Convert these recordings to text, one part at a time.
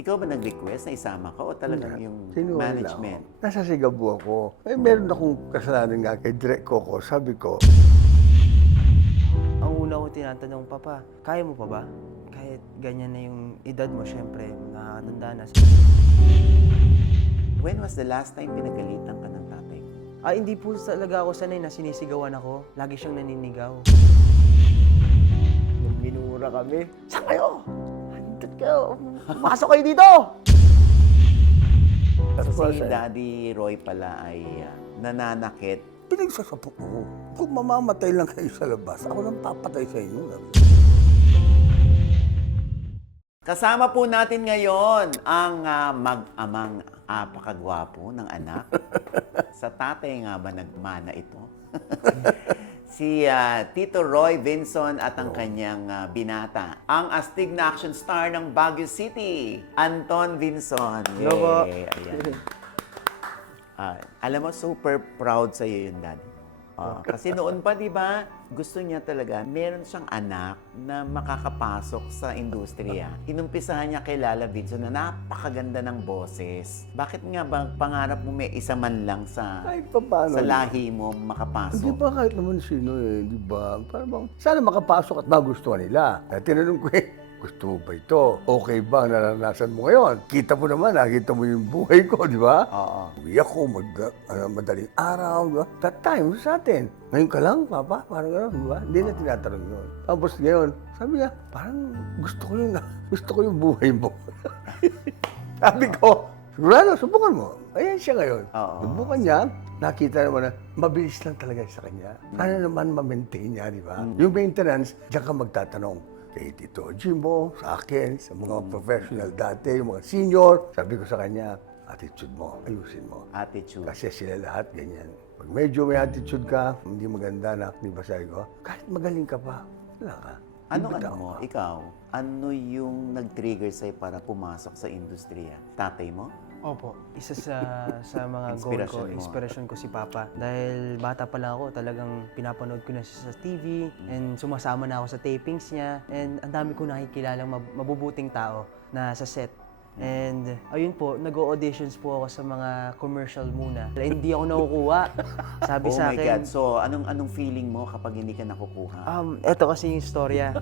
Ikaw ba nag-request na isama ka o talagang yung Kinuha nila management? ako. Nasa Sigabu ako. Meron akong kasalanan nga kay Direk Coco. Sabi ko, Ang una ko tinatanong, Papa, kaya mo pa ba? Kahit ganyan na yung edad mo, syempre, nakakatanda na. When was the last time pinagalitan ka ng tatay mo? Hindi po talaga ako sanay na sinisigawan ako. Lagi siyang naninigaw. nung minura kami, saan kayo? Handot kayo. Pasok kayo dito! So si Daddy Roy pala ay nananakit. Pinagsasapok ko. Kung mamamatay lang kayo sa labas, ako nang papatay sa inyo. Kasama po natin ngayon ang mag-amang apakagwapo ng anak. Sa tatay nga ba nagmana ito? Si Tito Roy Vinson at ang kanyang binata. Ang astig na action star ng Baguio City, Anton Vinson. Hello po. Ayan. Alam mo, super proud sa iyo yun, Dad. Kasi noon pa, di ba, gusto niya talaga, meron siyang anak na makakapasok sa industriya. Inumpisahan niya kay Lala Vinson na napakaganda ng boses. Bakit nga ba pangarap mo may isa man lang sa, Kahit pa paano. sa lahi mo makapasok? Hindi ba kahit naman sino di ba? Para bang, sana makapasok at magustuhan nila. Tinanong ko gusto mo ba ito? Okay ba ang naranasan mo ngayon? Kita mo naman, nakita mo yung buhay ko, di ba? Oo. Uwi ako, madaling araw, di ba? That time, sa atin. Ngayon ka lang, Papa, parang gano'n, di ba? Hindi na tinatanong yun. Tapos ngayon, sabi niya, parang gusto ko yung buhay mo. Sabi ko, sigurado, subukan mo. Ayan siya ngayon. Oo. Subukan niya, nakita naman na mabilis lang talaga sa kanya. Sana naman ma-maintain niya, di ba? Yung maintenance, diyan ka magtatanong. Kay Tito Jimbo, sa akin, sa mga professional dati, yung mga senior. Sabi ko sa kanya, attitude mo, ayusin mo. Attitude. Kasi sila lahat ganyan. Pag medyo may attitude ka, hindi maganda na, di ba sabi ko, kahit magaling ka pa, wala ka. Ano Bitaw mo, ka. ikaw, ano yung nag-trigger sa'yo para pumasok sa industriya? Tatay mo? Opo. Isa sa mga goal Inspirasyon ko, mo. inspiration ko si Papa. Dahil bata pa lang ako, talagang pinapanood ko na siya sa TV and sumasama na ako sa tapings niya and ang dami ko nakikilalang mabubuting tao na sa set. And ayun po, nag-auditions po ako sa mga commercial muna. Hindi ako nakukuha. Sabi Oh sa my akin, God. So, anong feeling mo kapag hindi ka nakukuha? eto kasi yung storya.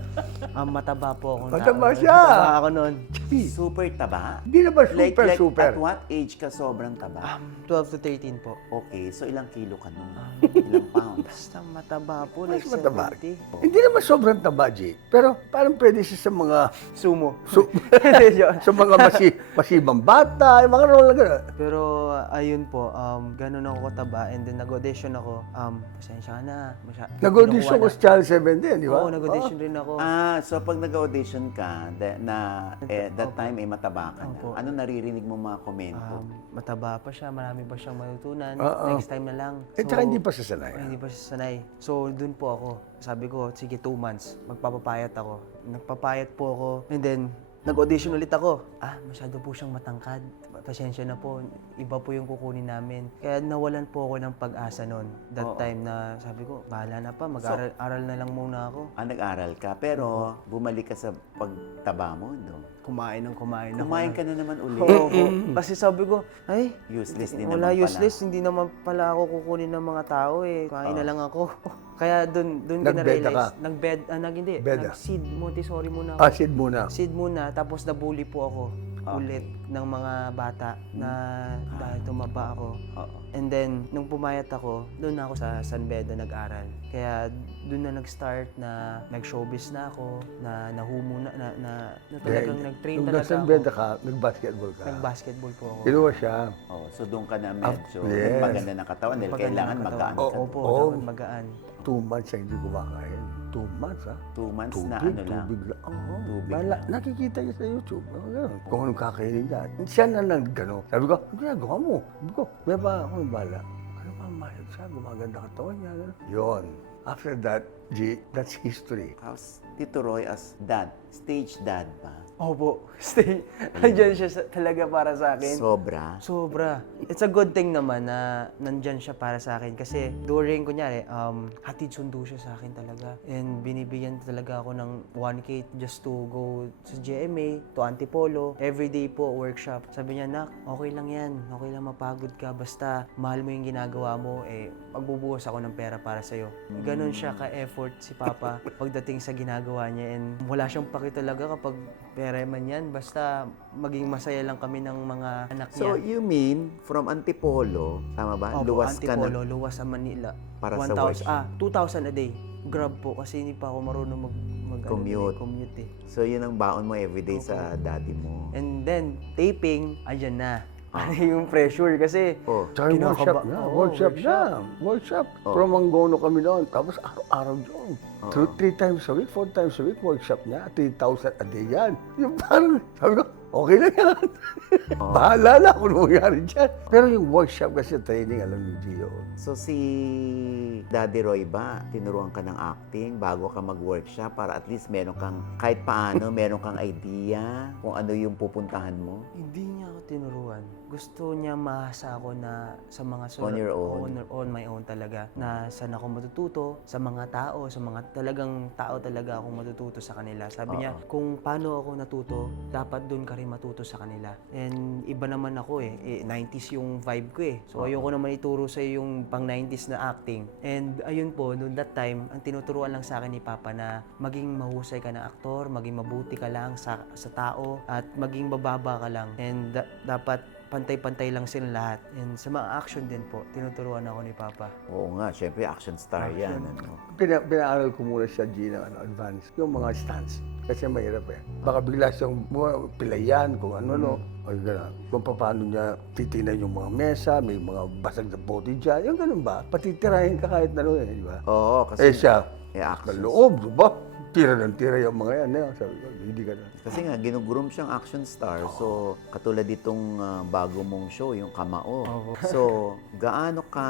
Mataba po ako. Mataba siya! Mataba ako noon. Super taba? Hindi na ba super, Like, super? at what age ka sobrang taba? 12 to 13 po. Okay, so ilang kilo ka nun? Ilang pounds? Basta mataba po, Mas like mataba. 70. Hindi naman sobrang taba, G. Pero parang pwede siya sa mga, Sumo. sa mga masibang bata, yung mga role na gano'n. Pero ayun po, ganun ako kataba and then nag-audition ako. Pasensya ka na. Nag-audition ko sa Channel 7 din, di ba? Oo, nag-audition rin ako. So pag nag-audition ka, that time ay mataba ka na. Opo. Ano naririnig mo mga komento? Mataba pa siya, marami pa siyang matutunan. Oo. Next time na lang. Tsaka hindi pa sasanay. Hindi pa siya sanay. So, dun po ako. Sabi ko, sige, 2 months. Magpapapayat ako. Nagpapayat po ako. And then, nag-audition ulit ako. Masyado po siyang matangkad. Pasensya na po. Iba po yung kukunin namin. Kaya nawalan po ako ng pag-asa noon. That time na sabi ko, bahala na pa. Mag-aral na lang muna ako. Nag-aral ka, pero bumalik ka sa pagtaba mo, no? Kumain ng kumain ako. Kumain ka na naman ulit. Oo. Kasi sabi ko, ay, Useless din wala naman pala. useless. Hindi naman pala ako kukunin ng mga tao eh. Kain na lang ako. Kaya dun ko Nagbeda na-realize. ka? Hindi. Beda? Nag-seed Montessori muna ako. Acid muna. Seed muna, tapos nabully po ako ulit ng mga bata na dahil tumaba ako. Oo. And then, nung pumayat ako, doon ako sa San Beda nag-aral. Kaya doon na nag-start na nag-showbiz na ako, na nahumo na talagang nag-train Nung talaga nasa ako. beda ka, nag-basketball ka. Nag-basketball po ako. Kinuha siya. Oh, so doon ka na medyo yes. maganda ng katawan dahil Maganda kailangan ng katawan. magaan ka. Opo, Oo. dapat magaan. 2 months siya hindi kumakain. 2 months, ha? 2 months Tubig, na ano lang. tubig lang. Oo. Tubig Bala, lang. nakikita niya sa YouTube. Ganun. Kung anong kakainin niya. Siya na lang gano'n. Sabi ko, ano ginagawa mo? Sabi ko, may ba ako ng bala? Ano ba, mahal siya? Gumaganda katawan niya. Ganun. Yun. After that, G, that's history. How's Tito Roy as dad? Stage dad ba? Opo, stay. Nandiyan siya talaga para sa akin. Sobra. Sobra. It's a good thing naman na nandyan siya para sa akin kasi during, kunyari, hatid sundo siya sa akin talaga. And binibigyan talaga ako ng 1K just to go sa GMA, to Antipolo. Everyday po, workshop. Sabi niya, Nak, okay lang yan. Okay lang mapagod ka. Basta mahal mo yung ginagawa mo, magbubuhos ako ng pera para sa'yo. Ganon siya ka-effort si Papa pagdating sa ginagawa niya. And wala siyang paki talaga kapag pera man yan. Basta maging masaya lang kami ng mga anak niya. So, you mean, from Antipolo, tama ba? Opo, Luwas ka Antipolo, na luwas sa Manila. para sa 1,000 workshop. 2,000 a day. Grab po kasi hindi pa ako marunong commute eh. So, yun ang baon mo everyday sa daddy mo. And then, taping, ayan na. Ano yung pressure kasi Oh. Tsaka yung workshop kinakaba- na, Oo, workshop na. Workshop. From Angono kami noon. Tapos araw-araw yun. 3 times a week, 4 times a week, workshop niya. 3,000 a day yan. Yung parang, sabi ko, okay na yan. Bahala na kung nangyari dyan. Pero yung workshop kasi training, alam ni Gio. So, si Daddy Roy ba, tinuruan ka ng acting bago ka mag-workshop para at least meron kang, kahit paano, meron kang idea kung ano yung pupuntahan mo? hindi niya ako tinuruan. Gusto niya mahasa ako na sa mga On your own. on my own talaga. Na saan ako matututo, sa mga tao, sa mga talagang tao talaga ako matututo sa kanila. Sabi niya, kung paano ako natuto, dapat doon ka rin matuto sa kanila. And iba naman ako 90s yung vibe ko eh. So ayoko naman ituro sa yung pang 90s na acting. And ayun po, noon that time, ang tinuturuan lang sa akin ni Papa na maging mahusay ka na aktor, maging mabuti ka lang sa tao, at maging bababa ka lang. And dapat pantay-pantay lang silang lahat. And sa mga action din po, tinuturuan ako ni Papa. Oo nga, syempre action star yan. Ano? Pinaaral ko muna siya, Gina, advance, yung mga stunts. Kasi mahirap eh. Baka bigla siyang pilayan kung ano, no. O gano'n. Kung paano niya titinan yung mga mesa, may mga basag na bote dyan. Yung ganun ba? Patitirahin ka kahit ano eh, di ba? Oo, kasi Siya, action. sa loob, di ba? Tira ng tira yung mga yan. Sabi ko, hindi ka na. Kasi nga, ginugroom siyang action star. So, katulad itong bago mong show, yung Kamao. So, gaano ka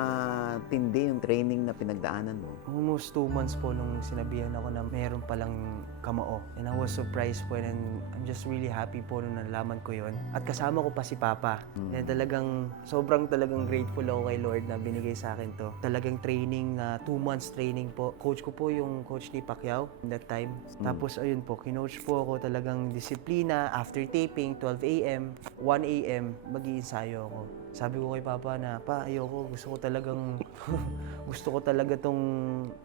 tindi yung training na pinagdaanan mo? Almost 2 months po nung sinabihan ako na meron palang Kamao. And I was surprised po and I'm just really happy po nung nalaman ko yon. At kasama ko pa si Papa. And talagang, sobrang talagang grateful ako kay Lord na binigay sa akin to. Talagang training na 2 months training po. Coach ko po yung coach ni Pacquiao that time. Tapos ayun po, kinoach po ako talagang disiplina. After taping, 12 a.m., 1 a.m., mag-iinsayo ako. Sabi ko kay Papa na, Pa, ayoko, gusto ko talaga tong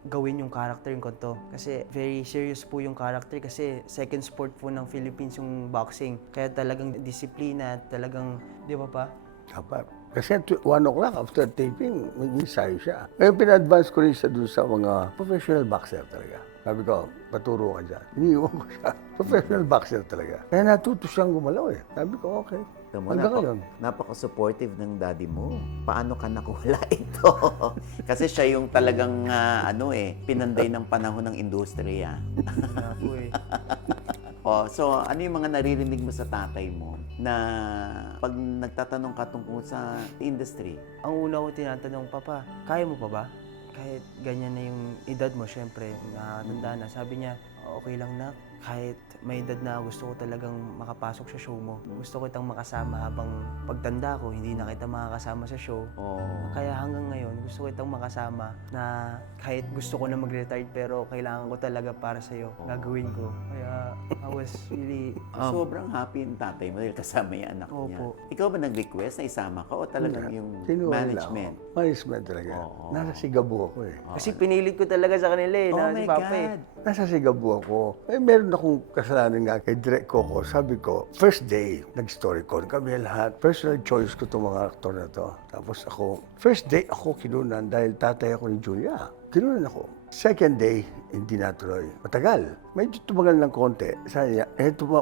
gawin yung character ko to. Kasi very serious po yung character kasi second sport po ng Philippines yung boxing. Kaya talagang disiplina, talagang, di ba pa? Dapat. Kasi 1 o'clock after taping, mag-ensayo siya. Ngayon, pina-advance ko rin siya dun sa mga professional boxer talaga. Sabi ko, paturo ka dyan. Iniiwan ko siya. Professional boxer talaga. Kaya natuto siyang gumalaw eh. Sabi ko, okay. Hanggang ngayon. Napaka-supportive ng daddy mo. Paano ka nakuha ito? Kasi siya yung talagang, pinanday ng panahon ng industriya. Kaya po eh. So ano yung mga naririnig mo sa tatay mo na pag nagtatanong ka tungkol sa industry? Ang una ko tinatanong, Papa, kaya mo pa ba? Kahit ganyan na yung edad mo, syempre, nakatanda na. Sabi niya, okay lang na. Kahit may edad na, gusto ko talagang makapasok sa show mo. Gusto ko itang makasama habang pagtanda ko, hindi na kita makakasama sa show. Kaya hanggang ngayon, gusto ko itang makasama na kahit gusto ko na mag-retire pero kailangan ko talaga para sa'yo. Gagawin ko. Kaya I was really... Sobrang happy yung tatay mo dahil kasama yung anak niya. Opo. Ikaw ba nag-request na isama ka o talagang yung Kinuha nila management? ako. Management talaga. Nasa Sigabu ako eh. Kasi pinilit ko talaga sa kanila eh, Oh na my si Papa eh. God! Nasa Sigabu ako. Meron akong kasalanan nga kay Direk Coco. Sabi ko, first day, nag-story ko. Kami lahat. Personal choice ko itong mga aktor na to. Tapos ako, first day ako kinunan dahil tatay ako ni Julia. Kinunan ako. Second day, hindi natuloy. Matagal. Medyo tumagal ng konti. Sabi niya,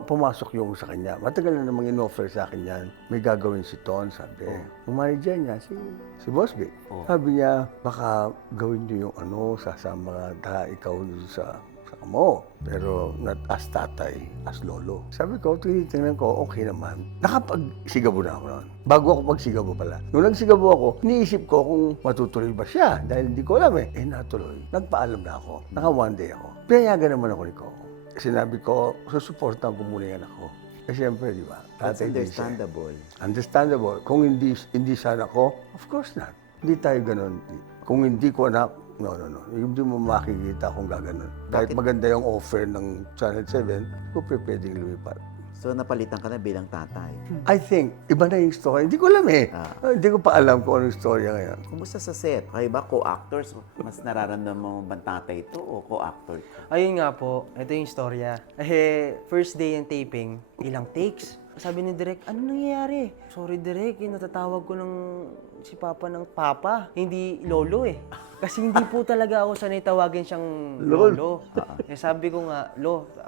pumasok yung sa kanya. Matagal na namang in-offer sa akin yan. May gagawin si Ton, sabi. Yung manager niya, si Boss Vic. Sabi niya, baka gawin niyo yung sasama ka ikaw sa mo. Pero not as tatay, as lolo. Sabi ko, tinitingnan ko, okay naman. Nakapagsigabo na ako noon. Bago ako magsigabo pala. Nung nagsigabo ako, iniisip ko kung matutuloy ba siya. Dahil hindi ko alam eh. Natuloy. Nagpaalam na ako. Naka 1 day ako. Pinayagan naman ako ni Coco. sinabi ko, susuportahan ko muna yung anak ko. Eh, siyempre, di ba? That's Tatay din siya. understandable. Understandable. Kung hindi sana ko, of course not. Hindi tayo ganun. Kung hindi ko anak, no. Hindi mo makikita kung gaganon. Kahit Bakit? maganda yung offer ng Channel 7, ko pwedeng lumipat. So, napalitan ka na bilang tatay. I think, iba na yung story. Hindi ko alam eh. Hindi ko pa alam kung anong storya ngayon. Kumusta sa set? Kayo ba, co-actors? Mas nararamdaman mo bang tatay ito o co-actor? Ayun nga po, ito yung istorya. First day ng taping, ilang takes. Sabi ni Direk, ano nangyayari? Sorry Direk, natatawag ko ng si Papa ng Papa, hindi Lolo eh. Kasi hindi po talaga ako sanay tawagin siyang Lolo. Sabi ko nga,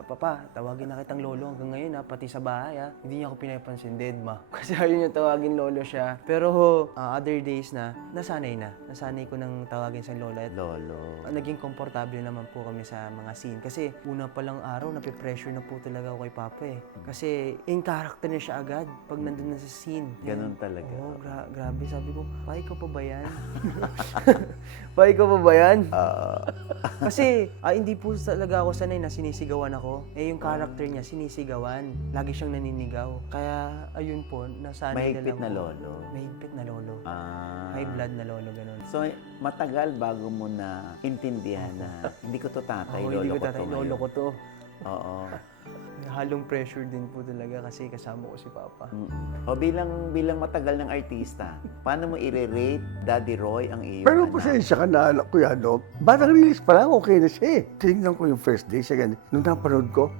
Papa, tawagin na kitang Lolo hanggang ngayon pati sa bahay Hindi niya ako pinapansin, dead ma. Kasi ayaw niya tawagin Lolo siya. Pero other days na, nasanay na. Nasanay ko nang tawagin siyang Lola. At Lolo. naging komportable naman po kami sa mga scene. Kasi una pa lang araw, nape-pressure na po talaga ako kay Papa eh. Kasi in character na siya agad pag nandun na sa scene. Ganun talaga. Oo, grabe. Sabi ko, pa ikaw pa ba yan? Pa ikaw pa ba yan? Kasi hindi po talaga ako sanay na sinisigawan ako. Yung character niya, sinisigawan. Lagi siyang naninigaw. Kaya ayun po, nasanay Mahigpit na na lang po. lolo. Mahigpit na lolo. Ah. High blood na lolo, ganun. So, matagal bago mo na intindihan na hindi ko to tatay, Ako, lolo hindi ko ko to tatay, ngayon. lolo ko to. Oo. Halong pressure din po talaga kasi kasama ko si Papa. O bilang matagal ng artista, paano mo i-rate Daddy Roy ang iyong Pero anak? pasensya ka na, anak ko yan, no? Batang release pa lang, okay na siya eh. Tinignan ko yung first day, second day. Nung napanood ko,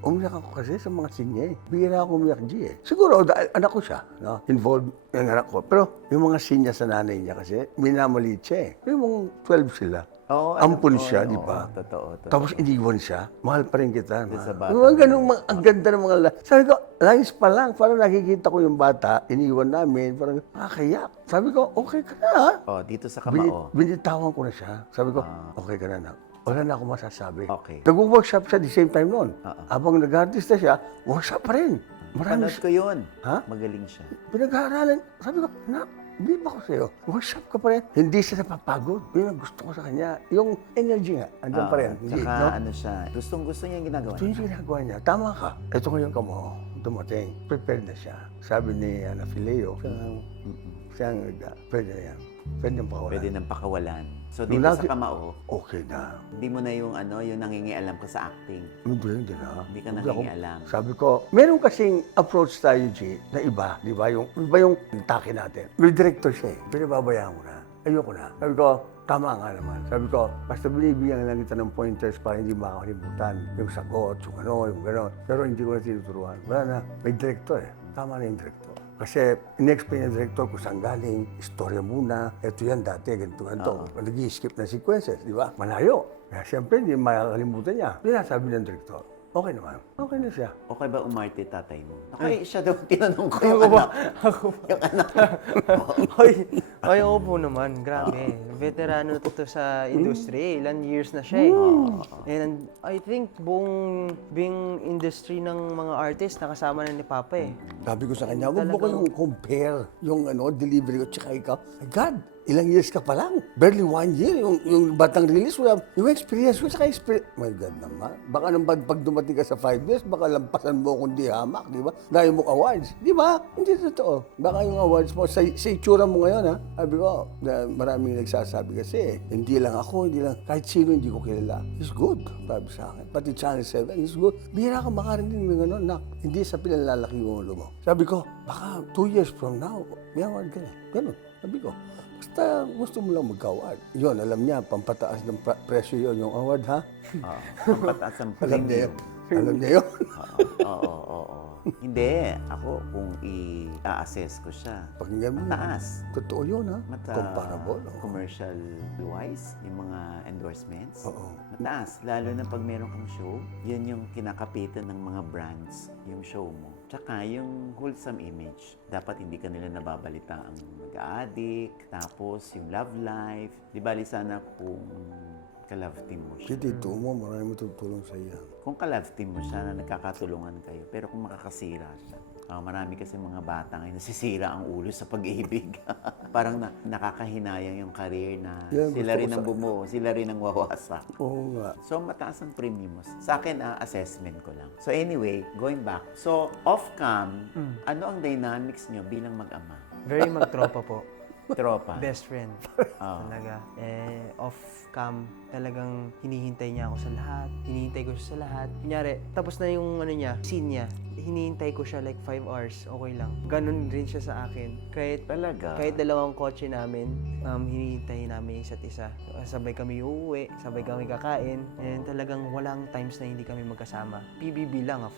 umiyak ako kasi sa mga scene niya eh. Bihira ako umiyak, G eh. Siguro, dahil anak ko siya, no? Involved yung anak ko. Pero yung mga scene niya sa nanay niya kasi, minamaliit siya eh. Yung mga 12 sila. Oo, alam Ampun ko, siya, oo, di ba? Totoo. Tapos iniwan siya, mahal pa rin kita. Sa bata. Yung mga ganung, ang ganda ng mga sabi ko, lines pa lang, parang nakikita ko yung bata, iniwan namin, parang nakakayak. Sabi ko, okay ka na ha? Oh, dito sa Kamao. Binitawan ko na siya. Sabi ko, okay ka na na. Wala na ako masasabi. Okay. Nag-workshop siya the same time noon. Habang nag-artist na siya, workshop pa rin. Marami Panood ko yun. Ha? Magaling siya. Pinag-aaralan. Sabi ko, hindi ba ko sa'yo? Workshop ka pa rin. Hindi siya napapagod. Yun ang gusto ko sa kanya. Yung energy nga, andyan pa rin. Hindi, Tsaka no? ano siya, gustong-gusto niya yung ginagawa Ito niya. yung ginagawa niya. Tama ka. Ito ngayon ka mo, dumating. Prepared na siya. Sabi ni Fileo, siya ang pwede na yan. Pwede nang pakawalan. Pwede nang pakawalan. So Nung dito sa lagi- Kamao, Okay na. hindi mo na yung yung nangingialam ka sa acting. Hindi na. Hindi ka ako- nangingialam. Sabi ko, meron kasing approach tayo, G, na iba. Di ba? Iba yung take natin. May director siya eh. Pinababayaan mo na. Ayoko na. Sabi ko, tama nga naman. Sabi ko, basta binibigyan lang kita ng pointers para hindi makakalimutan. Yung sagot, yung gano'n. Pero hindi ko na tinuturuan. Wala na. May director eh. Tama na yung director. Kasi in-explain ng director kung saan galing, istorya muna, eto yan dati, ganito. Nag-i-skip na sequences, di ba? Malayo. Kaya siyempre, hindi makakalimutan niya. Pinasabi ng director, okay naman. Okay na siya. Okay ba umarte tatay mo? Okay, siya daw tinanong ko yung anak. Yung anak. Ay, oo po naman. Grabe. Veterano na to sa industry. Ilan years na siya eh. And I think buong industry ng mga artist nakasama na ni Papa eh. Sabi ko sa kanya, huwag mo kayong compare yung delivery ko tsaka ikaw. My God, ilang years ka pa lang. Barely 1 year. Yung batang release, yung experience ko tsaka experience. My God naman. Baka nang pag dumating ka sa 5 years, baka lampasan mo kung di hamak, di ba? Dahil mo awards. Di ba? Hindi totoo. Baka yung awards mo, sa itsura mo ngayon, ha? Sabi ko, maraming nagsasabi kasi, hindi lang ako, kahit sino hindi ko kilala. He's good. Sabi sa akin. Pati Channel 7, he's good. Bihira ka makarinig ng gano'n, nak. Hindi sa pinalalaki yung ulo mo. Sabi ko, baka 2 years from now, may award ka na. Ganun. Sabi ko, basta gusto mo lang mag-award. Yun, alam niya, pampataas ng presyo yun, yung award, ha? Pampataas ang Alam niya premium. yun. Alam niya yun. Oo. Hindi. Ako, kung i-assess ko siya, Pakinggan mo. mataas. Totoo yun, ha? Comparable. oh. Commercial-wise, yung mga endorsements. Oo. Mataas. Lalo na pag meron kang show, yun yung kinakapitan ng mga brands, yung show mo. Tsaka yung wholesome image. Dapat hindi ka nila nababalita ang mag-addict, tapos yung love life. Di bali sana kung ka-love team mo siya. Kasi dito mo, marami matutulong sa iyo. Kung ka-love team mo siya na nagkakatulungan kayo, pero kung makakasira siya, Marami kasi mga bata ngayon nasisira ang ulo sa pag-ibig. Parang nakakahinayang yung career na Yan, sila gusto rin ko ang bumuo, sila rin ang wawasak. Oo nga. So, mataas ang premium mo. Sa akin, assessment ko lang. So, anyway, going back. So, off-cam, ano ang dynamics nyo bilang mag-ama? Very magtropa po. Tropa. Best friend. Oo. Talaga. Off-cam, talagang hinihintay niya ako sa lahat. Hinihintay ko siya sa lahat. Kunyari, tapos na yung scene niya. Hinihintay ko siya like 5 hours. Okay lang. Ganon rin siya sa akin. Talaga? Kahit dalawang kotse namin, hinihintay namin isa't isa. Sabay kami uuwi, sabay kami kakain. And talagang walang times na hindi kami magkasama. PBB lang.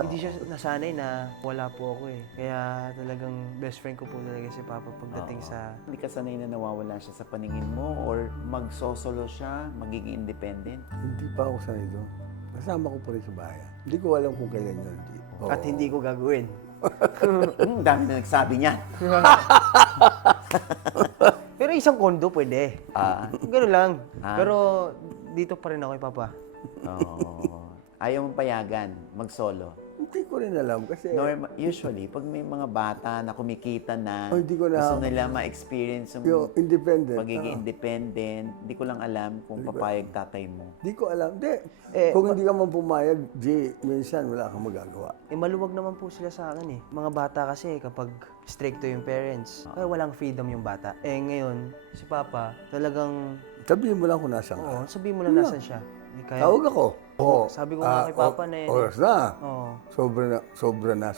Hindi siya nasanay na wala po ako eh. Kaya talagang best friend ko po talaga si Papa pagdating sa... Hindi ka sanay na nawawala siya sa paningin mo or magsosolo siya, magiging independent? Hindi pa ako sanay doon. Kasama ko pa rin sa bahay. Hindi ko alam kung kailan yun. At hindi ko gagawin. Dami na nagsabi niyan. Pero isang kondo pwede. Ganun lang. Pero dito pa rin ako kay Papa. Ayaw mong payagan, mag-solo. Hindi ko rin alam kasi... Usually, pag may mga bata na kumikita na, Oh, hindi ko na- gusto nila ma-experience Yung independent. pagiging independent, hindi ko lang alam kung papayag tatay mo. Hindi ko alam. Kung hindi ka man pumayag, minsan wala kang magagawa. Maluwag naman po sila sa akin eh. Mga bata kasi kapag stricto yung parents, kaya walang freedom yung bata. Ngayon, si Papa, talagang, Sabihin mo lang kung nasaan ka. sabihin mo lang nasan siya. Kaya, Tawag ako. sabi ko nga kay Papa na yun. Oras na. Oo. Sobra na,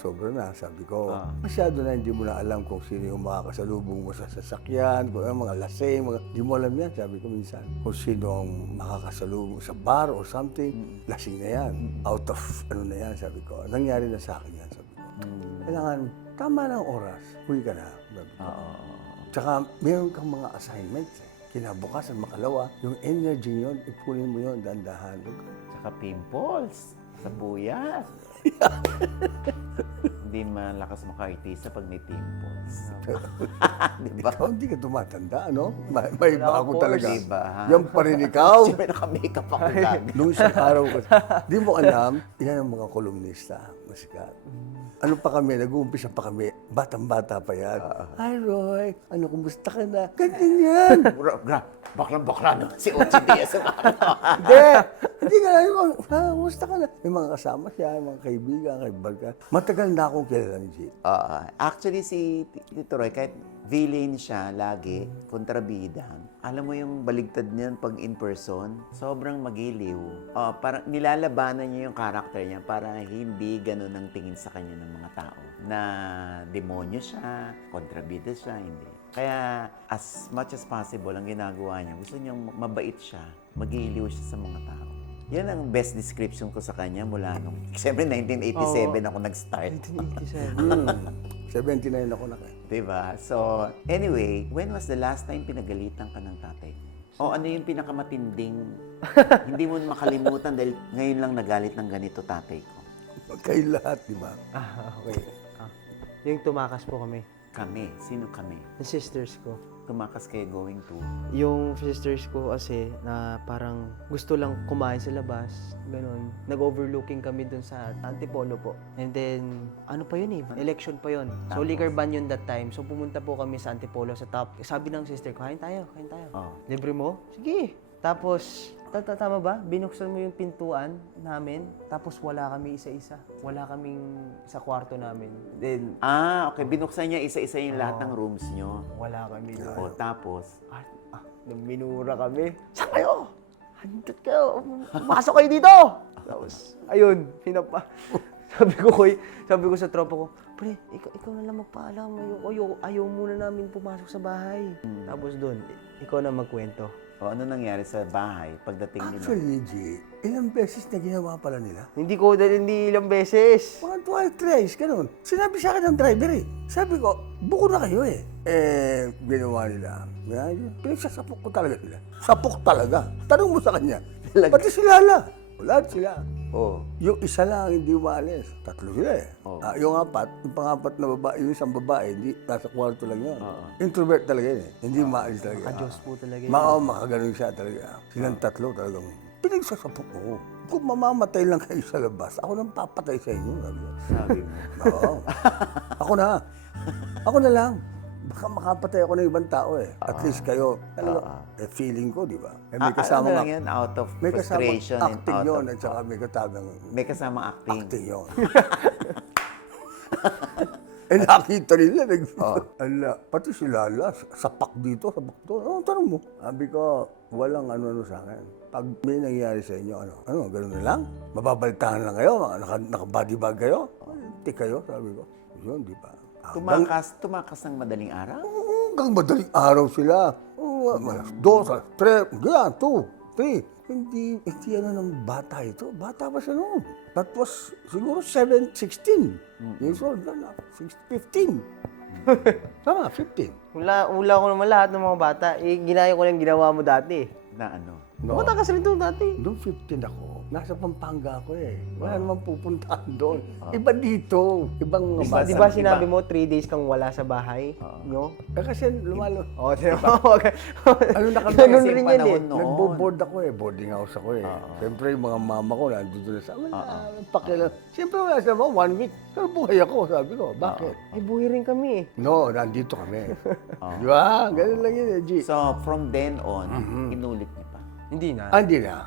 sabi ko. Masyado na hindi mo na alam kung sino yung makakasalubong mo sa sasakyan, kung yung mga lasing, hindi mo alam yan, sabi ko minsan. Kung sino ang makakasalubong sa bar or something, lasing na yan. Out of na yan, sabi ko. Nangyari na sa akin yan, sabi ko. Kailangan, tama na ang oras, uwi ka na. Sabi ko. Tsaka, meron kang mga assignments. Kinabukasan, makalawa, yung energy yun, ipunin mo yun, dandahan. Tsaka pimples sa buyas. Hindi malakas makaartista pag may pimples. Diba? Ikaw, hindi ka tumatanda, ano? May iba ako talaga. Diba, ha? Yan pa rin ikaw. Siyempre naka-makeup ako lagi. Nung isang araw ko, di mo alam, yan ang mga kolumnista, masikat. Ano pa kami, nag-uumpisa pa kami, batang-bata pa yan. Hi Roy, kumusta ka na? Ganyan yan. Baklang-bakla naman si Ochi Diaz. Hindi ka na, kumusta ka na? May mga kasama siya, mga kaibigan, kaibigan. Matagal na akong kilala ni Jit. Actually, si Tito Roy, kahit villain siya lagi, kontrabida, alam mo yung baligtad niyan pag in person, sobrang magiliw. Parang nilalabanan niya yung karakter niya para hindi ganun ang tingin sa kanya ng mga tao. Na demonyo siya, kontrabida siya, hindi. Kaya as much as possible, ang ginagawa niya, gusto niyang mabait siya, magiliw siya sa mga tao. Yan ang best description ko sa kanya mula nung, siyempre 1987 ako nag-start. 1987. 79 ako na kayo. Diba? So, anyway, when was the last time pinagalitan ka ng tatay? O ano yung pinakamatinding, hindi mo makalimutan dahil ngayon lang nagalit ng ganito tatay ko? Kayo lahat, di ba? Okay. Yung tumakas po kami. Kami. Sino kami? Yung sisters ko. Tumakas kayo going to? Yung sisters ko kasi na parang gusto lang kumain sa labas, ganun. Nag-overlooking kami dun sa Antipolo po. And then, ano pa yun eh, election pa yun. So, liquor ban yun that time. So, pumunta po kami sa Antipolo sa top. Sabi ng sister ko, kain tayo. Libre mo? Sige. Tapos, tama ba? Binuksan mo yung pintuan namin, tapos wala kami isa-isa. Wala kaming sa kwarto namin. Then, Okay. Binuksan niya isa-isa yung lahat ng rooms niyo. wala kami doon. O tapos, Nung minura kami, saan kayo? Handot kayo, pumasok kayo dito! Tapos, ayun, sabi ko sa tropa ko, pre, ikaw na lang magpaalam, ayaw muna namin pumasok sa bahay. Tapos doon, ikaw na magkwento. ano nangyari sa bahay pagdating nila? Actually, G, ilang beses na ginawa pala nila. Hindi ilang beses. Mga 12 tries, ganun. Sinabi sa akin ng driver eh. Sabi ko, buko na kayo eh. Ginawa nila. Pinagsasapok ko talaga sila. Sapok talaga. Tanong mo sa kanya. Pati sila la. Wala sila. Yung isa lang hindi umaalis. 3 sila eh. Yung pang-apat na babae, yung isang babae, hindi, nasa kwarto lang yun. Introvert talaga yun eh. Hindi umaalis talaga. Diyos po talaga yun. Makaganon siya talaga. Silang 3 talagang Pinagsasapok ko. Kung mamamatay lang kayo sa labas, ako nang papatay sa inyo. Sabi mo. Oo. Ako na. Ako na lang. Baka makapatay ako ng ibang tao eh. At least kayo, talaga, feeling ko, di ba? Eh, may Ano kasamang, lang yan? Out of may kasamang frustration and acting out yun, of... at saka may kasamang May kasamang acting. acting yun. Eh, nakita nila, ala, pati si Lala, sapak dito, sapak doon. Ano, tanong mo? Sabi ko, walang ano-ano sa akin. Pag may nangyayari sa inyo, ano, ganun na lang? Mababaltahan lang kayo? Naka-body bag kayo? Hindi kayo, sabi ko. Yun, di ba? Tumakas ng madaling araw? Hanggang madaling araw sila. Oh, alas 2, 3, ganyan, 2, 3. Hindi ano ng bata ito. Bata pa siya noon. That was siguro 16 years old. 15. Tama, 15. Hula ko naman lahat ng mga bata. Ginaya ko lang ginawa mo dati. Na ano? Bata ka sa rin dati. Noong 15 ako, nasa Pampanga ako eh. Wala namang pupuntahan doon. Iba dito. Ibang mga bata. Di ba sinabi mo 3 days kang wala sa bahay? No? Eh, kasi lumalo. Oo, diba? Ano na kami? Ganun Kasi rin yan eh. panahon noon. Nagbo-board ako eh, boarding house ako eh. Siyempre yung mga mama ko nandito na sa amin. Pakilang. Siyempre wala sa mga 1 week. Pero buhay ako, sabi ko. Bakit? Ay, buhay rin kami eh. No, nandito kami. Di ba? Ganun lang yun eh, G. So, from then on, inulit niyo pa. Hindi na. Hindi na.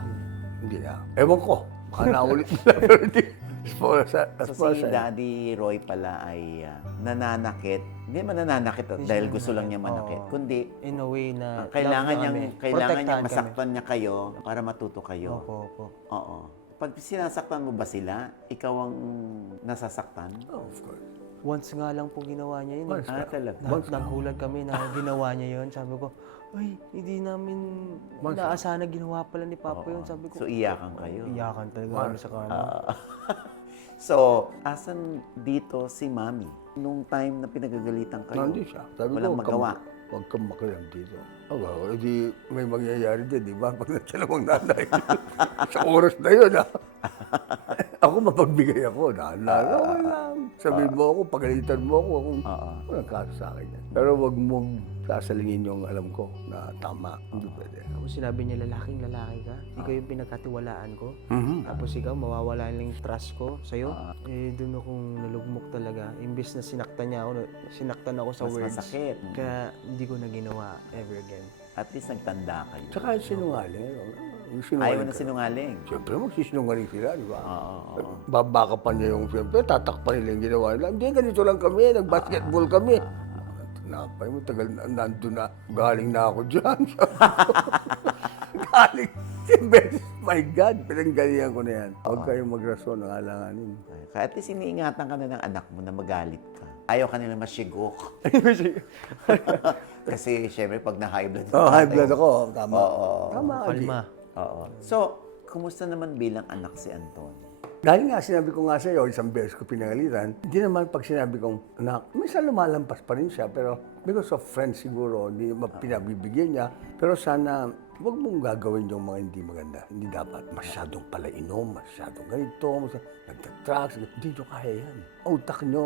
Hindi na. Ewan ko. Baka naulit nila. Pero hindi. As So, far as si I- Daddy Roy pala ay nananakit. Hindi man nananakit dahil gusto lang niya manakit. Kundi, In a way na kailangan love niyang, kami. kailangan niyang Protektahan kami. masaktan niya kayo para matuto kayo. Opo, opo. Oo. Pag sinasaktan mo ba sila, ikaw ang nasasaktan? Oh, of course. Once nga lang po ginawa niya yun. Once. Talaga. Nagulat kami na ginawa niya yun. Sabi ko, ay, hindi namin naasahan na ginawa pala ni Papa yun. Sabi ko, So, iyakan kayo. iyakan talaga kami sa kanya. So, asan dito si Mami? Nung time na pinagagalitan kayo? Nandito siya. Sabi Walang ko, magawa. Huwag kang makilang dito. Edi may mangyayari din, di ba? Pag nagsalawang nanay. Sa oras na yun, ha? Ako mapagbigay ako. Okay lang. Sabihin mo ako, pagalitan mo ako. Walang kaso sa akin yan. Pero huwag mong sasalingin yung alam ko na tama. Hindi pwede. Tapos sinabi niya, lalaking lalaki ka. Ikaw yung pinagkatiwalaan ko. Mhm. Tapos ikaw, mawawala lang yung trust ko sa'yo. Doon akong nalugmok talaga. Imbes na sinaktan niya ako, sinaktan ako sa Mas words. masakit. Kaya hindi ko na ginawa ever again. At least nagtanda kayo. Tsaka yung sinungaling. Yung Ayaw sinungaling na ka. sinungaling. Siyempre, magsisinungaling sila, di ba? Oo. Babakapan niya yung siyempre, tatakpan nila yung ginawa nila. Hindi, ganito lang kami, nag-basketball kami. Tinapay mo, tagal na, nandun na, galing na ako dyan. Galing. My God, pinanggalingan ko na yan. Huwag kayong magrason ng alanganin. Kaya at least iniingatan ka na ng anak mo na magalit ka. Ayaw ka nila masyigok. Kasi syempre pag na-high blood. Oh, high blood ako. Tama. Tama ka, G. Kalma. Oo. So, kumusta naman bilang anak si Anton? Dahil nga, sinabi ko nga sa'yo, isang beses ko pinangalitan, hindi naman pag sinabi kong, anak, minsan lumalampas pa rin siya, pero because of friends siguro, hindi pinabibigyan niya. Pero sana, huwag mong gagawin yung mga hindi maganda. Hindi dapat masyadong palainom, masyadong ganito, nagtatracks. Hindi nyo kaya yan. Utak nyo,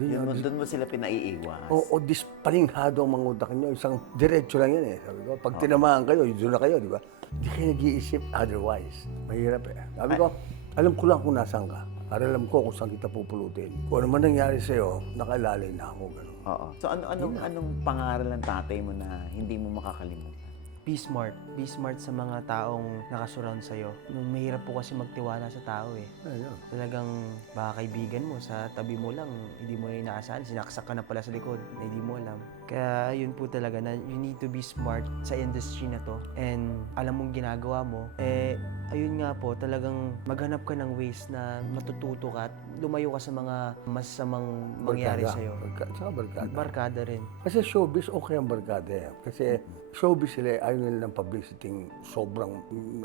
Doon mo sila pinaiiwas. o dispalinghado ang mga utak nyo. Isang diretso lang yan eh. Sabi ko, pag tinamaan kayo, doon na kayo, di ba? Hindi kayo nag-iisip otherwise. Mahirap eh. Sabi ko, alam ko lang kung nasaan ka. Para alam ko kung saan kita pupulutin. Kung ano man nangyari sa'yo, nakailalay na ako. Ganun. Oo. So, anong pangaral ng tatay mo na hindi mo makakalimutan? Be smart. Be smart sa mga taong nakasurround sa'yo. Nung mahirap po kasi magtiwala sa tao eh. Ayun. Talagang baka kaibigan mo sa tabi mo lang, hindi mo na inaasahan. Sinaksak ka na pala sa likod na hindi mo alam. Kaya yun po talaga na you need to be smart sa industry na to. And alam mong ginagawa mo, ayun nga po, talagang maghanap ka ng ways na matututo ka at lumayo ka sa mga masamang mangyari sa'yo. Saka barkada. Barkada rin. Kasi showbiz, okay ang barkada eh. Kasi showbiz sila, ayaw nila ng publicity sobrang,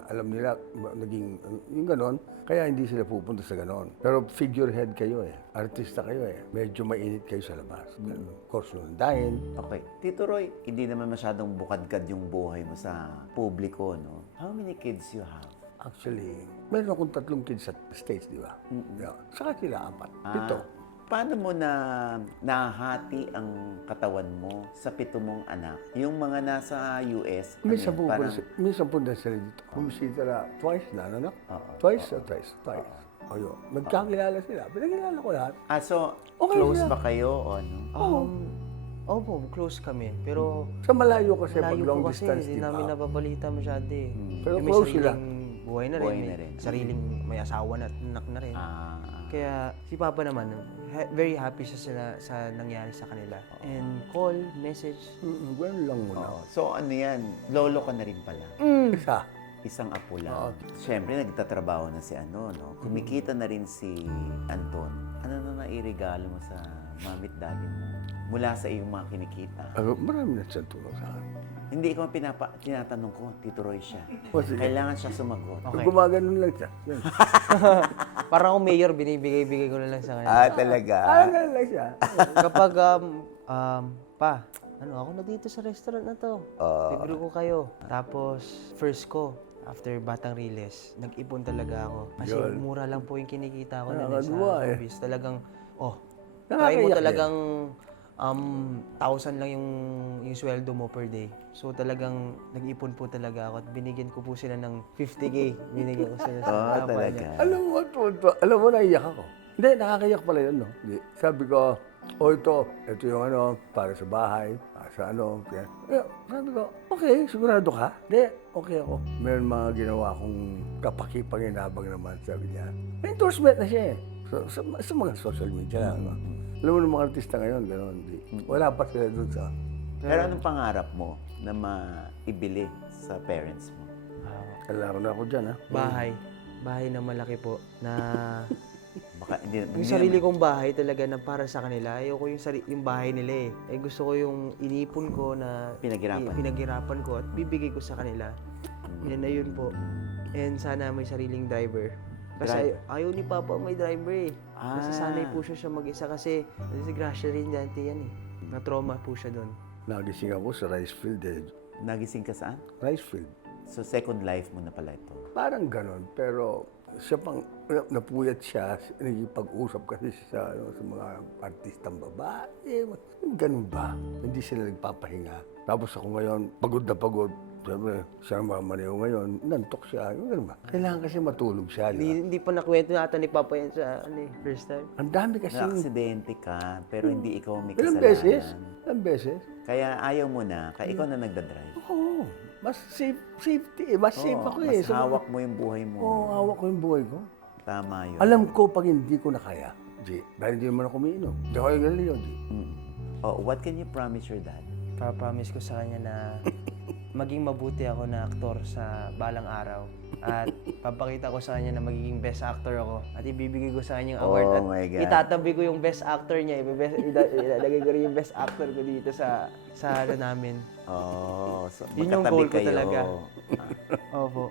alam nila, naging, yung ganon. Kaya hindi sila pupunta sa ganon. Pero figurehead kayo eh. Artista kayo eh. Medyo mainit kayo sa labas. Of course, sundayin. Okay. Tito Roy, hindi naman masyadong bukadkad yung buhay mo sa publiko, no? How many kids you have? Actually, meron akong 3 kids sa States, di ba? Yeah. Saka sila 4. 7. Paano mo na nahati ang katawan mo sa 7 mong anak? Yung mga nasa US, Minsan ano yun, po, minsan po dahil sila dito. Bumisita na twice na, ano? Oo. Twice or thrice? Twice. Ayun. Nagkakilala sila. Pinakilala ko lahat. So, Okay close sila. ba kayo o ano? Opo, close kami. Pero Sa malayo kasi, pag layo long po kasi, distance, hindi di ba? namin nababalita masyado eh. Pero may close sila. sariling buhay na rin. Buhay may na rin. Sariling may asawa na at anak na rin. Kaya si Papa naman, very happy siya sa nangyari sa kanila. And call, message. Ganun lang muna. Oo. So, ano yan? Lolo ka na rin pala. Isa. Isang apo lang. Siyempre, nagtatrabaho na si ano, no? Kumikita na rin si Anton. Ano na nairegalo mo sa mamit daddy mo? Mula sa iyong mga kinikita. Marami na siyang tulong sa akin. Hindi ikaw tinatanong ko, Tito Roy siya. O, sige. Kailangan siya sumagot. Okay. Gumaganon lang siya. Yan. Parang akong mayor, binibigay-bigay ko na lang sa kanya. Talaga? Ganun lang siya. Kapag, pa, ako na dito sa restaurant na to. Libre ko kayo. Tapos, first ko, after Batang Riles, nag-ipon talaga ako. Kasi Yun. mura lang po yung kinikita ko nun Nakakatuwa sa eh. showbiz. Talagang, try mo Nakakaiyak talagang 1,000 lang yung sweldo mo per day. So talagang nag-ipon po talaga ako at binigyan ko po sila ng 50K. Binigyan ko sila sa kapwa Talaga. niya. Alam mo, naiyak ako. Hindi, nakakayak pala yun, no? Hindi. Sabi ko, ito yung para sa bahay, para sa kaya, sabi ko, okay, sigurado ka? Hindi, okay ako. Meron mga ginawa akong kapakipanginabang naman, sabi niya. May endorsement na siya eh. Sa mga social media lang, no? Alam mo ng mga artista ngayon, gano'n. Wala pa sila dun sa... Pero anong pangarap mo na maibili sa parents mo? Kailangan na ako dyan, ha? Bahay na malaki po na Baka hindi yung sarili kong bahay talaga na para sa kanila. Ayoko yung bahay nila eh. Gusto ko yung inipon ko na pinaghirapan ko at bibigay ko sa kanila. And ayun po. And sana may sariling driver. Kasi ayaw ni Papa may driver eh. Nasasanay po siya mag-isa kasi disgrasya rin dati yan eh. Na-trauma po siya doon. Nagising ako sa rice field eh. Nagising ka saan? Rice field. So, second life mo na pala ito. Parang ganon, pero siya pang napuyat siya, nagipag-usap kasi sa mga artistang babae. Ganun ba? Hindi sila nagpapahinga. Tapos ako ngayon, pagod na pagod. Sabi, siya mamaniw ngayon, nantok siya. Yung ganun ba? Kailangan kasi matulog siya. Di ba? Hindi pa nakwento nata ni Papa yan sa first time. Ang dami kasi. Na-aksidente ka, pero hindi ikaw may Ilang kasalanan. beses? Ilang beses? Kaya ayaw mo na, kaya ikaw na nagdadrive. Oo. Mas safety eh. Mas safe ako eh. Mas hawak mo yung buhay mo. Oo, hawak ko yung buhay ko. Tama yun. Alam ko pag hindi ko na kaya, G, dahil hindi naman ako umiinom. Hindi ako yung ganun yun, G. What can you promise your dad? Promise ko sa kanya na maging mabuti ako na aktor sa balang araw. At papakita ko sa kanya na magiging best actor ako. At ibibigay ko sa kanya yung award. Oh At my God. itatabi ko yung best actor niya. Ilalagay ko rin yung best actor ko dito sa namin. So Yun yung magkatabi goal ko kayo. talaga. Opo.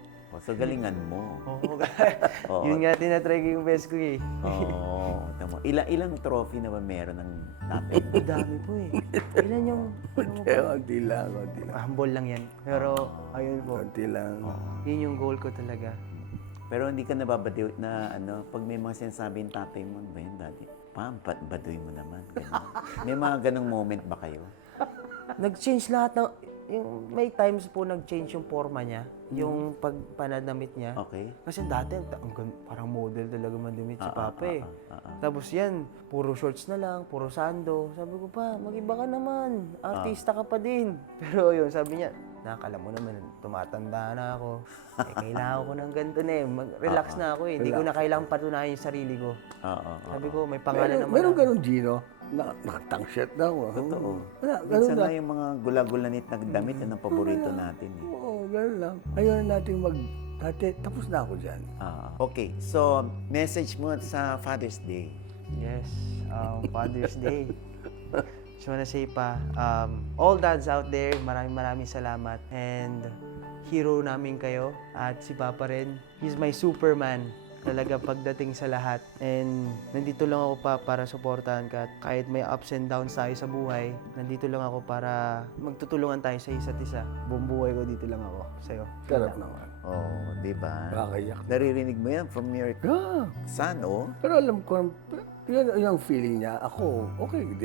So galingan mo. Oo. Yun nga, tinatry ko yung best ko eh. Tama. Ilang trophy na ba meron ng tatay mo? Ang dami po eh. Ilan yung... Konti lang. Humble lang yan. Pero, ayun po. Konti lang. Yun yung goal ko talaga. Pero hindi ka nababadiw na pag may mga sinasabi yung tatay mo, ano ba yun, daddy? Baduy mo naman. Ganun. May mga ganong moment ba kayo? Nag-change lahat ng... may times po nag-change yung forma niya. Yung pagpanadamit niya. Okay. Kasi dati, parang model talaga mandamit si Papa eh. Tapos yan, puro shorts na lang, puro sando. Sabi ko pa, mag-iba ka naman. Artista ka pa din. Pero yun, sabi niya, nakakala mo naman, tumatanda na ako. Kailangan ko ng ganito na eh. Relax na ako eh. Hindi ko na kailangang patunayan yung sarili ko. Sabi ko, may pangalan naman. Meron ganun, Gino. Nakatang shirt na ako. Totoo. Wala, ganun Minsan na. na yung mga gula-gulanit na damit, yan ang paborito natin eh. Oo, ganun lang. Ayaw na natin dati, tapos na ako dyan. Okay, so message mo sa Father's Day. Yes, Father's Day. Just wanna say pa, all dads out there, maraming salamat. And hero namin kayo. At si Papa rin, he's my Superman. Talaga pagdating sa lahat. And nandito lang ako para suportahan ka. At kahit may ups and downs tayo sa buhay, nandito lang ako para magtutulungan tayo sa isa't isa. Buong buhay ko dito lang ako sa'yo. Sarap naman. Di ba? Nakakayak. Naririnig mo yan from your Yeah. son, Pero alam ko, Yan yung feeling niya. Ako,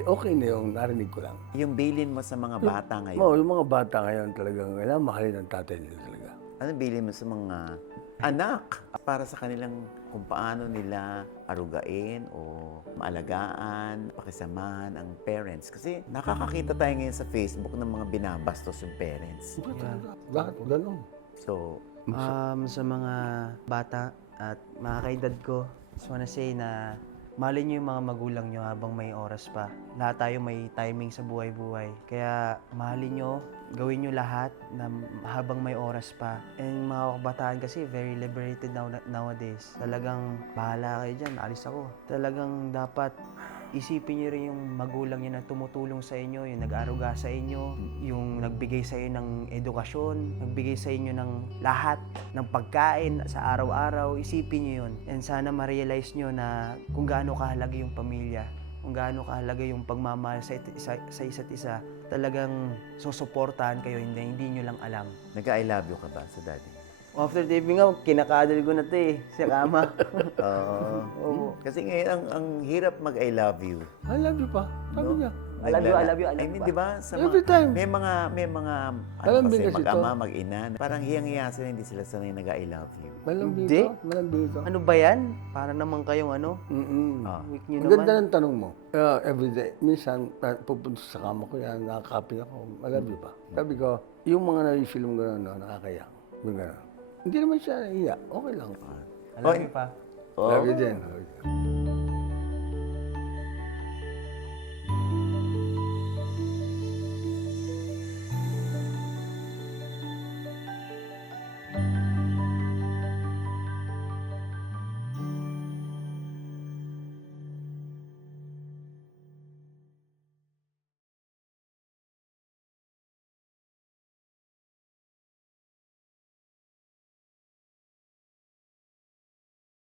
okay na yung narinig ko lang. Yung bilin mo sa mga bata ngayon, Oo, yung mga bata ngayon talagang kailangan mahalin ang tatay nila talaga. ano bilin mo sa mga anak para sa kanilang kung paano nila arugain o maalagaan, pakisamahan ang parents? Kasi nakakakita tayo ngayon sa Facebook ng mga binabastos yung parents. Lahat ganun. So, Sa mga bata at mga kaedad ko, just wanna say na mahalin niyo yung mga magulang niyo habang may oras pa. Lahat tayo may timing sa buhay-buhay. Kaya mahalin niyo, gawin niyo lahat na habang may oras pa. And mga kabataan kasi very liberated nowadays. Talagang bahala kayo dyan, alis ako. Talagang dapat isipin niyo rin yung magulang niyo na tumutulong sa inyo, yung nag-aruga sa inyo, yung nagbigay sa inyo ng edukasyon, nagbigay sa inyo ng lahat, ng pagkain sa araw-araw. Isipin niyo yun. And sana ma-realize niyo na kung gaano kahalaga yung pamilya, kung gaano kahalaga yung pagmamahal sa isa't isa. Talagang susuportahan kayo, hindi niyo lang alam. nag-I love you ka ba sa daddy? After taping nga, kinakadal ko na to eh, sa kama. Oo. Kasi ngayon, ang hirap mag-I love you. I love you pa. Sabi niya. I love you, I love you, I love I you mean, pa. di ba? Sa Every time. May mga Alam din kasi, kasi mag-ama, mag-ina. Parang hiyang-hiya sila, hindi sila sanay nag-I love you. Hindi. Malambing ito. Ano ba yan? Para naman kayong ano, Mm-mm. weak nyo Ang naman. ganda ng tanong mo. Everyday, minsan, pupunta sa kama ko yan, nakakapin ako, I love you pa. Sabi ko, yung mga na-feel mo gano'n, no, nakakayak. Yung gano'n. Hindi naman siya nahiya, okay lang. Alam niyo pa. Love you din.